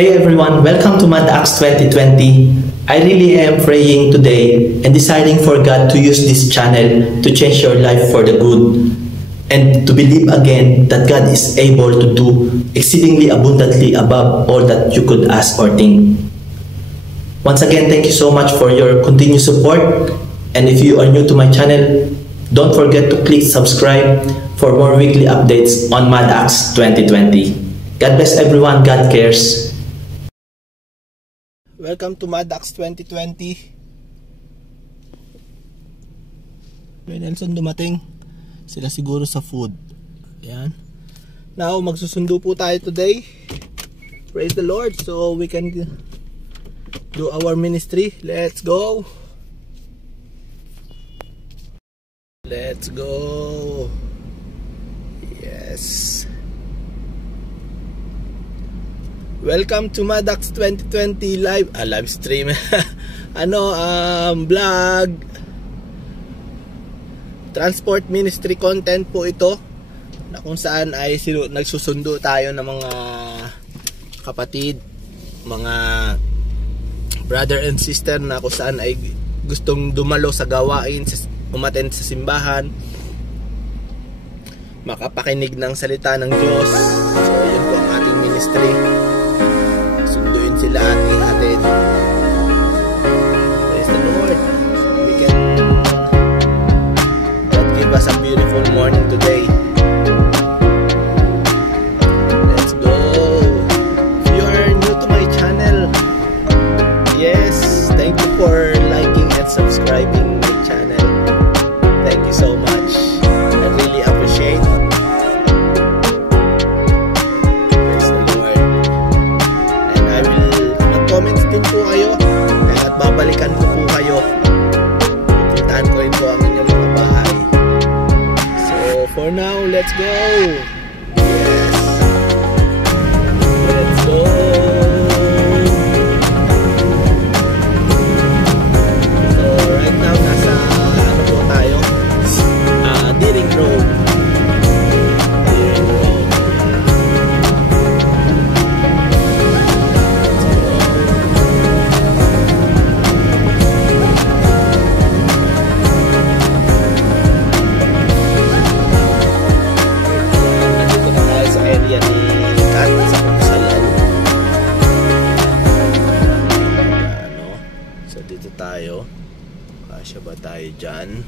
Hey everyone, welcome to Mad Acts 2020. I really am praying today and deciding for God to use this channel to change your life for the good and to believe again that God is able to do exceedingly abundantly above all that you could ask or think. Once again, thank you so much for your continued support, and if you are new to my channel, don't forget to click subscribe for more weekly updates on Mad Acts 2020. God bless everyone, God cares. Welcome to Mad Acts 2020. Kuya Nelson dumating. Sila siguro sa food. Ayan. Now, magsusundo po tayo today. Praise the Lord. So we can do our ministry. Let's go. Let's go. Yes. Welcome to Mad Acts 2020 live stream. Vlog. Transport ministry content po ito, na kung saan ay nagsusundo tayo ng mga kapatid, mga brother and sister na kung saan ay gustong dumalo sa gawain, umattend sa simbahan, makapakinig ng salita ng Diyos. So yun po ang ating ministry. Sunduin sila ating atin. Praise the Lord. We can God give us a beautiful morning today. Let's go. If you are new to my channel, yes, thank you for liking and subscribing my channel. Thank you so much. I really appreciate. Praise the Lord. And I will mag-comments din po kayo, at babalikan ko po kayo. Pupuntahan ko rin po ang inyong mga bahay. So for now, let's go. Yes. Let's go. So right now, nasa po tayo? Deering Road. Deering Road. Nandito na tayo sa area ni Kat, sa Pusalan. So dito tayo. Kasya ba tayo dyan?